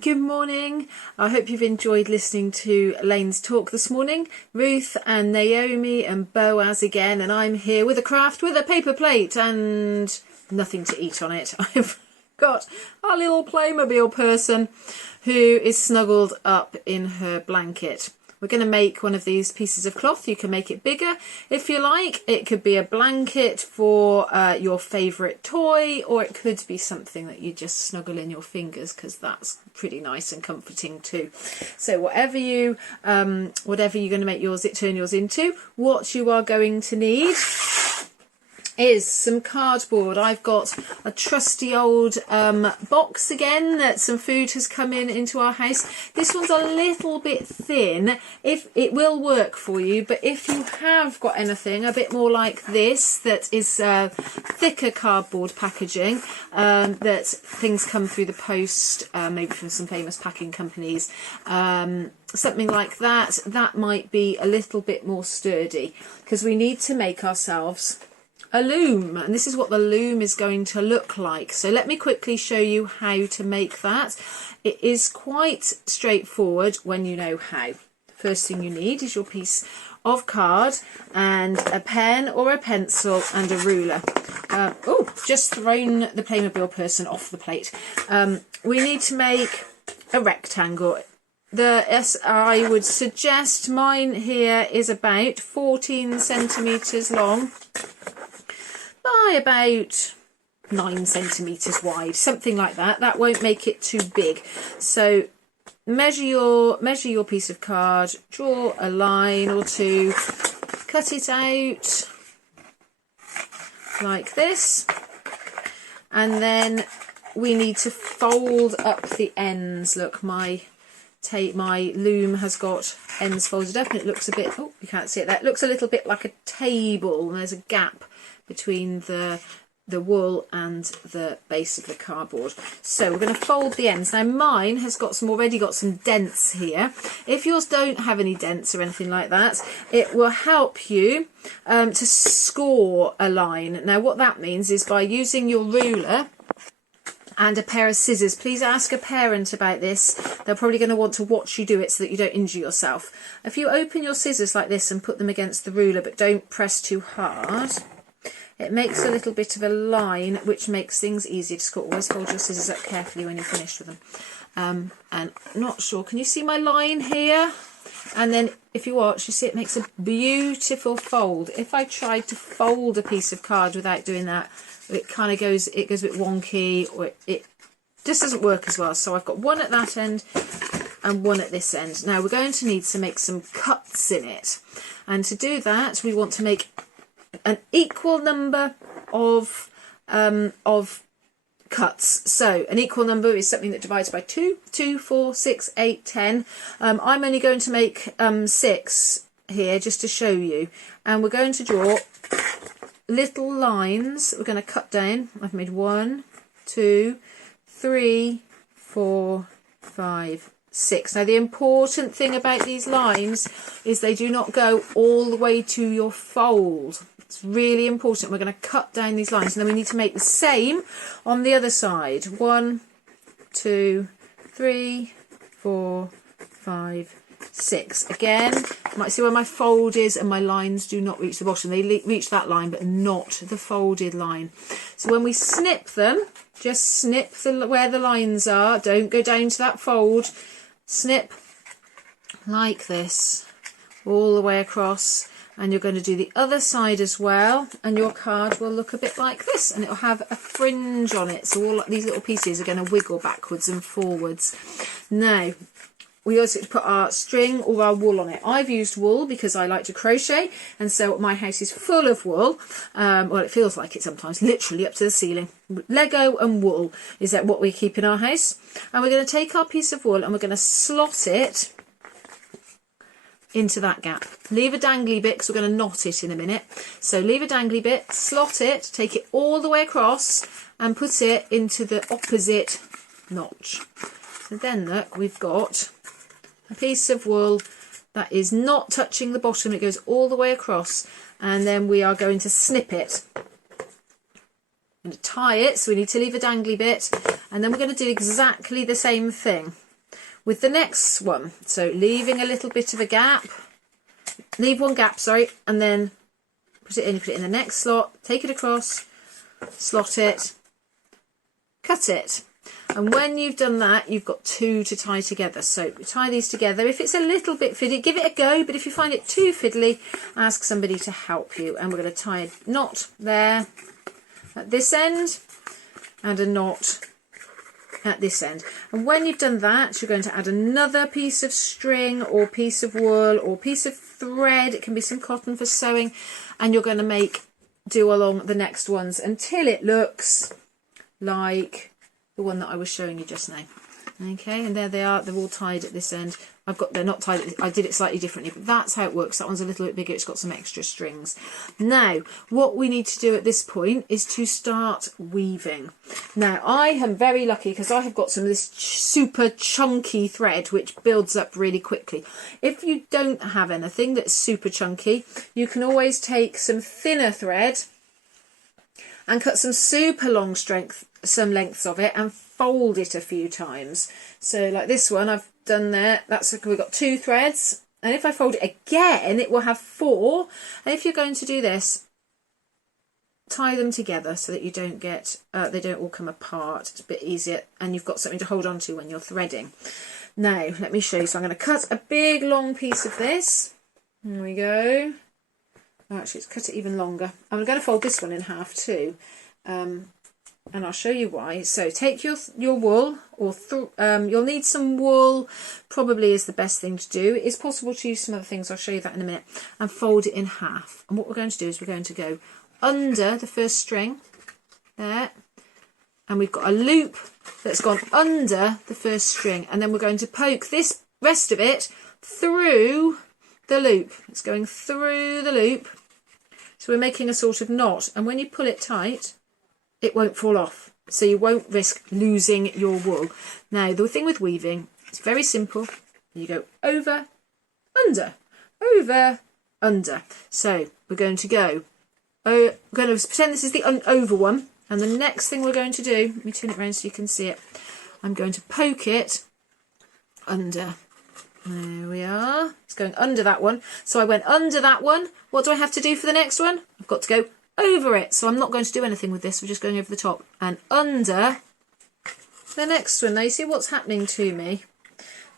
Good morning. I hope you've enjoyed listening to Elaine's talk this morning. Ruth and Naomi and Boaz again, and I'm here with a craft with a paper plate and nothing to eat on it. I've got our little Playmobil person who is snuggled up in her blanket. We're going to make one of these pieces of cloth. You can make it bigger if you like. It could be a blanket for your favourite toy, or it could be something that you just snuggle in your fingers, because that's pretty nice and comforting too. So whatever you're going to make yours, turn yours into, what you are going to need is some cardboard. I've got a trusty old box again that some food has come into our house. This one's a little bit thin. If it will work for you, but if you have got anything a bit more like this that is thicker cardboard packaging, that things come through the post, maybe from some famous packing companies, something like that, that might be a little bit more sturdy, because we need to make ourselves a loom, and this is what the loom is going to look like. So let me quickly show you how to make that. It is quite straightforward when you know how. First thing you need is your piece of card and a pen or a pencil and a ruler. Just thrown the Playmobil person off the plate. We need to make a rectangle. I would suggest mine here is about 14 centimetres long by about 9 centimetres wide, something like that. That won't make it too big. So measure your piece of card, draw a line or two, cut it out like this, and then we need to fold up the ends. Look, my loom has got ends folded up, and it looks a bit, oh, you can't see it there, it looks a little bit like a table, and there's a gap between the wool and the base of the cardboard. So we're going to fold the ends. Now mine has already got some dents here. If yours don't have any dents or anything like that, it will help you to score a line. Now what that means is by using your ruler and a pair of scissors. Please ask a parent about this. They're probably going to want to watch you do it so that you don't injure yourself. If you open your scissors like this and put them against the ruler, but don't press too hard, it makes a little bit of a line, which makes things easier to score. Always hold your scissors up carefully when you're finished with them. And I'm not sure, can you see my line here? And then if you watch, you see it makes a beautiful fold. If I tried to fold a piece of card without doing that, it kind of goes a bit wonky, or it just doesn't work as well. So I've got one at that end and one at this end. Now we're going to need to make some cuts in it. And to do that, we want to make an equal number of cuts. So an equal number is something that divides by 2, 4, 6, 8, 10. I'm only going to make 6 here just to show you, and we're going to draw little lines. We're going to cut down. I've made 1, 2, 3, 4, 5, 6. Now the important thing about these lines is they do not go all the way to your fold. It's really important. We're going to cut down these lines, and then we need to make the same on the other side. 1, 2, 3, 4, 5, 6. Again, you might see where my fold is and my lines do not reach the bottom. They reach that line, but not the folded line. So when we snip them, just snip where the lines are. Don't go down to that fold. Snip like this all the way across. And you're going to do the other side as well, and your card will look a bit like this, and it'll have a fringe on it. So all these little pieces are going to wiggle backwards and forwards. Now, we also put our string or our wool on it. I've used wool because I like to crochet, and so my house is full of wool. Well, it feels like it sometimes, literally up to the ceiling. Lego and wool is that what we keep in our house. And we're going to take our piece of wool and we're going to slot it into that gap. Leave a dangly bit because we're going to knot it in a minute. So leave a dangly bit, slot it, take it all the way across and put it into the opposite notch. So then look, we've got a piece of wool that is not touching the bottom. It goes all the way across, and then we are going to snip it. I'm going to tie it, so we need to leave a dangly bit, and then we're going to do exactly the same thing. with the next one. So leaving a little bit of a gap, leave one gap, sorry, and then put it in the next slot, take it across, slot it, cut it. And when you've done that, you've got 2 to tie together. So tie these together. If it's a little bit fiddly, give it a go, but if you find it too fiddly, ask somebody to help you. And we're going to tie a knot there at this end and a knot at this end. And when you've done that, you're going to add another piece of string or piece of wool or piece of thread. It can be some cotton for sewing, and you're going to do along the next ones until it looks like the one that I was showing you just now. Okay, and there they are. They're all tied at this end. They're not tied. I did it slightly differently, but that's how it works. That one's a little bit bigger. It's got some extra strings. Now, what we need to do at this point is to start weaving. Now, I am very lucky because I have got some of this super chunky thread, which builds up really quickly. If you don't have anything that's super chunky, you can always take some thinner thread and cut some super long some lengths of it and fold it a few times. So like this one I've done there, we've got 2 threads, and if I fold it again it will have 4. And if you're going to do this, tie them together so that you don't get they don't all come apart. It's a bit easier, and you've got something to hold on to when you're threading. Now let me show you. So I'm going to cut a big long piece of this. There we go. Actually, let's cut it even longer. I'm going to fold this one in half too, and I'll show you why. So take your wool, or you'll need some wool, probably is the best thing to do. It is possible to use some other things, I'll show you that in a minute, and fold it in half. And what we're going to do is we're going to go under the first string, there, and we've got a loop that's gone under the first string, and then we're going to poke this rest of it through the loop. It's going through the loop. So we're making a sort of knot, and when you pull it tight, it won't fall off. So you won't risk losing your wool. Now, the thing with weaving, it's very simple. You go over, under, over, under. So we're going to go, we're going to pretend this is the over one, and the next thing we're going to do, let me turn it around so you can see it. I'm going to poke it under. There we are. It's going under that one. So I went under that one. What do I have to do for the next one? I've got to go over it. So I'm not going to do anything with this. We're just going over the top and under the next one. Now you see what's happening to me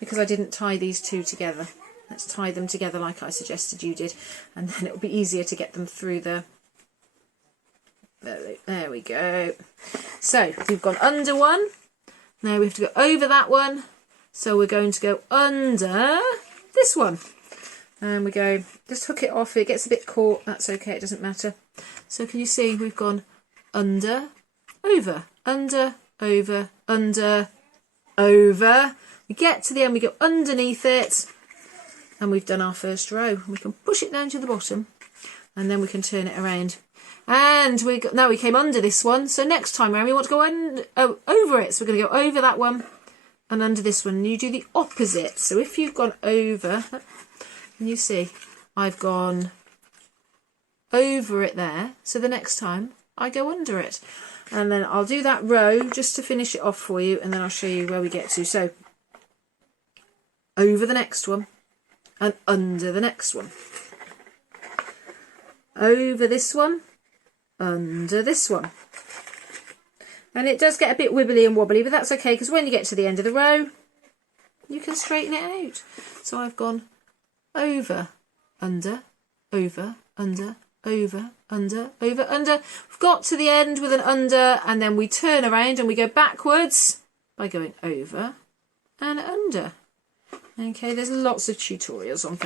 because I didn't tie these 2 together. Let's tie them together like I suggested you did, and then it'll be easier to get them through the... There we go. So we've gone under one. Now we have to go over that one. So we're going to go under this one. And we go, just hook it off. If it gets a bit caught, that's okay, it doesn't matter. So can you see we've gone under, over, under, over, under, over. We get to the end, we go underneath it, and we've done our first row. We can push it down to the bottom, and then we can turn it around. And now we came under this one, so next time around we want to go over it. So we're going to go over that one and under this one, and you do the opposite. So if you've gone over, and you see I've gone over it there, so the next time I go under it, and then I'll do that row just to finish it off for you, and then I'll show you where we get to. So over the next one and under the next one, over this one, under this one. And it does get a bit wibbly and wobbly, but that's okay, because when you get to the end of the row, you can straighten it out. So I've gone over, under, over, under, over, under, over, under. We've got to the end with an under, and then we turn around and we go backwards by going over and under. Okay, there's lots of tutorials on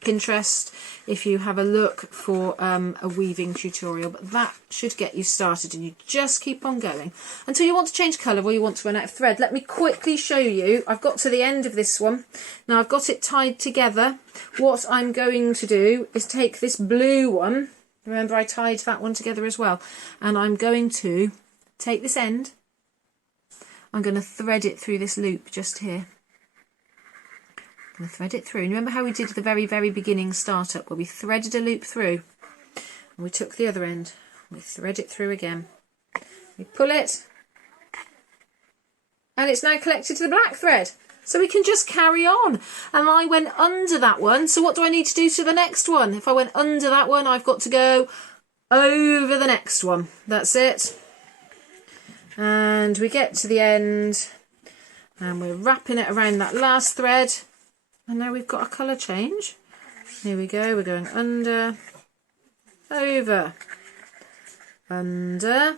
Pinterest if you have a look for a weaving tutorial, but that should get you started, and you just keep on going until you want to change colour or you want to run out of thread. Let me quickly show you. I've got to the end of this one. Now I've got it tied together. What I'm going to do is take this blue one. Remember I tied that one together as well, and I'm going to take this end. I'm going to thread it through this loop just here. Thread it through. And remember how we did the very, very beginning startup where we threaded a loop through and we took the other end, we thread it through again, we pull it, and it's now collected to the black thread. So we can just carry on. And I went under that one. So what do I need to do to the next one? If I went under that one, I've got to go over the next one. That's it. And we get to the end and we're wrapping it around that last thread. And now we've got a colour change. Here we go. We're going under, over, under.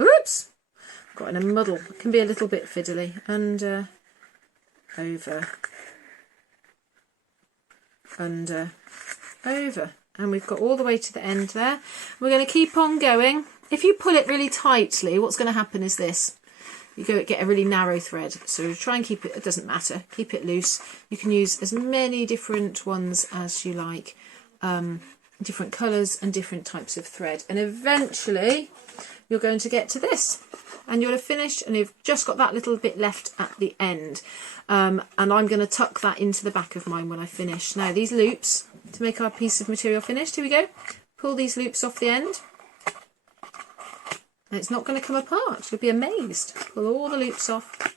Oops. Got in a muddle. It can be a little bit fiddly. Under, over, under, over. And we've got all the way to the end there. We're going to keep on going. If you pull it really tightly, what's going to happen is this. You get a really narrow thread. So try and keep it, it doesn't matter, keep it loose. You can use as many different ones as you like, different colours and different types of thread. And eventually you're going to get to this. And you'll have finished and you've just got that little bit left at the end. And I'm going to tuck that into the back of mine when I finish. Now these loops, to make our piece of material finished, here we go. Pull these loops off the end. And it's not going to come apart, you'll be amazed. Pull all the loops off.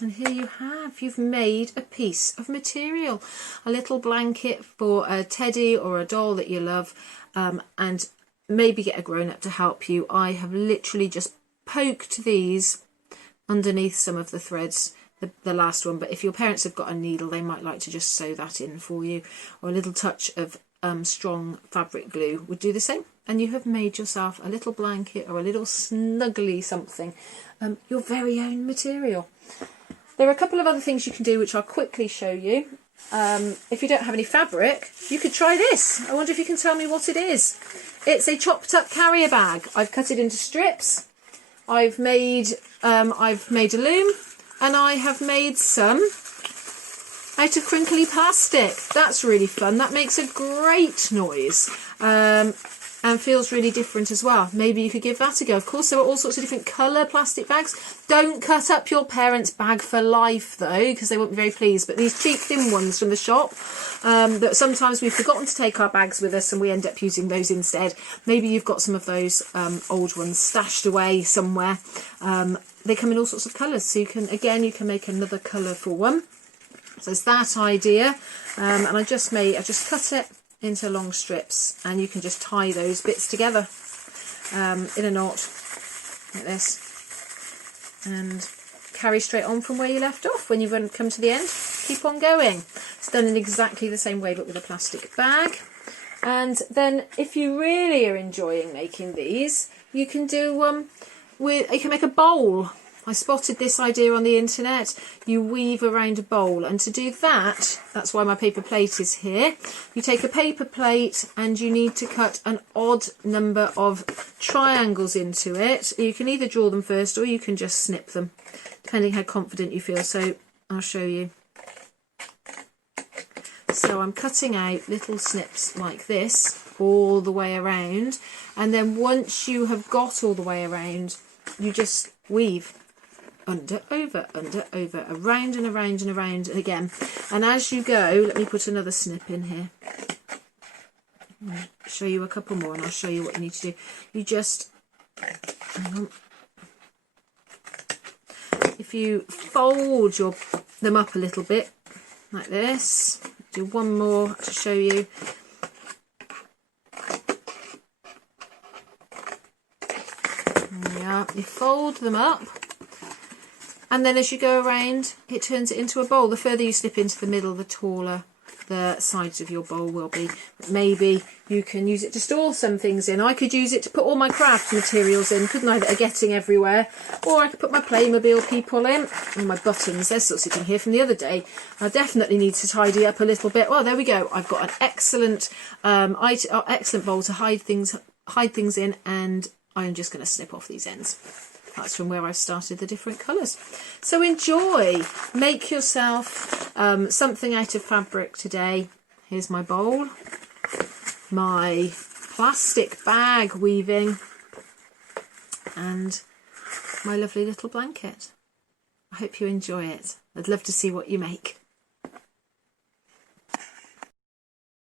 And here you have, you've made a piece of material. A little blanket for a teddy or a doll that you love. And maybe get a grown-up to help you. I have literally just poked these underneath some of the threads, the last one, but if your parents have got a needle they might like to just sew that in for you, or a little touch of strong fabric glue would do the same, and you have made yourself a little blanket or a little snuggly something, your very own material. There are a couple of other things you can do which I'll quickly show you. If you don't have any fabric, you could try this. I wonder if you can tell me what it is. It's a chopped up carrier bag. I've cut it into strips. I've made a loom, and I have made some out of crinkly plastic. That's really fun. That makes a great noise. And feels really different as well. Maybe you could give that a go. Of course, there are all sorts of different colour plastic bags. Don't cut up your parents' bag for life, though, because they won't be very pleased. But these cheap thin ones from the shop, that sometimes we've forgotten to take our bags with us and we end up using those instead. Maybe you've got some of those old ones stashed away somewhere. They come in all sorts of colours, so you can make another colourful one. So it's that idea. And I just cut it into long strips, and you can just tie those bits together in a knot like this and carry straight on from where you left off. When you've come to the end, keep on going. It's done in exactly the same way but with a plastic bag. And then if you really are enjoying making these, you can do you can make a bowl. I spotted this idea on the internet. You weave around a bowl, and to do that, that's why my paper plate is here. You take a paper plate and you need to cut an odd number of triangles into it. You can either draw them first or you can just snip them, depending how confident you feel. So I'll show you. So I'm cutting out little snips like this all the way around, and then once you have got all the way around, you just weave. Under, over, around and around and around and again. And as you go, let me put another snip in here. I'll show you a couple more and I'll show you what you need to do. You just, if you fold them up a little bit, like this, do one more to show you. There we are. You fold them up. And then as you go around, it turns it into a bowl. The further you slip into the middle, the taller the sides of your bowl will be. But maybe you can use it to store some things in. I could use it to put all my craft materials in, couldn't I, that are getting everywhere? Or I could put my Playmobil people in, and my buttons. They're still sitting here from the other day. I definitely need to tidy up a little bit. Well, there we go. I've got an excellent, excellent bowl to hide things in, and I'm just going to snip off these ends. That's from where I've started the different colours. So enjoy. Make yourself something out of fabric today. Here's my bowl, my plastic bag weaving, and my lovely little blanket. I hope you enjoy it. I'd love to see what you make.